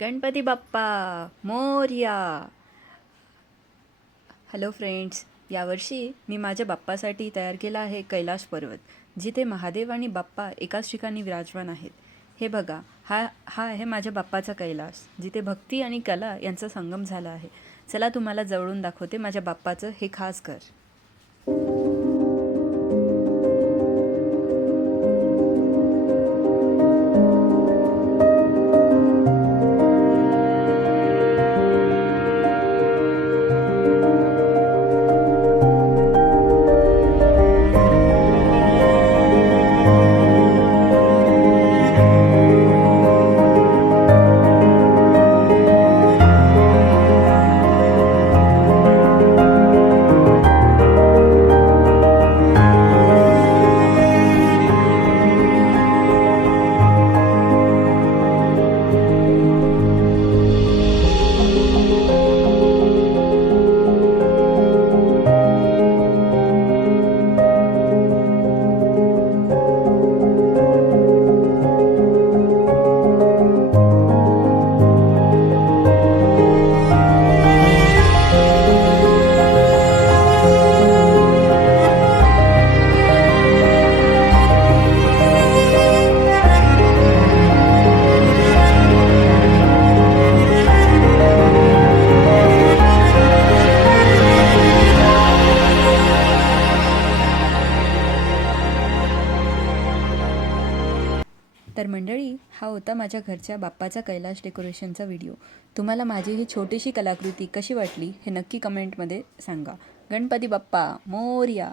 Ganpati Bappa Morya. Hello friends, यावर्षी मी माझ्या बाप्पासाठी तयार केला आहे कैलाश पर्वत, जिथे महादेव आणि बाप्पा एकाच ठिकाणी विराजमान आहेत. हे बघा, हा हा आहे माझ्या बाप्पाचा कैलास, जिथे भक्ती आणि कला यांचा संगम झाला आहे. चला तुम्हाला जवळून दाखवते माझ्या बाप्पाचं हे खास घर. तर मंडळी, हा होता माझ्या घरच्या बाप्पाचा कैलाश डेकोरेशनचा व्हिडिओ. तुम्हाला माझी ही छोटीशी कलाकृती कशी वाटली हे नक्की कमेंटमध्ये सांगा. गणपती बाप्पा मोरया.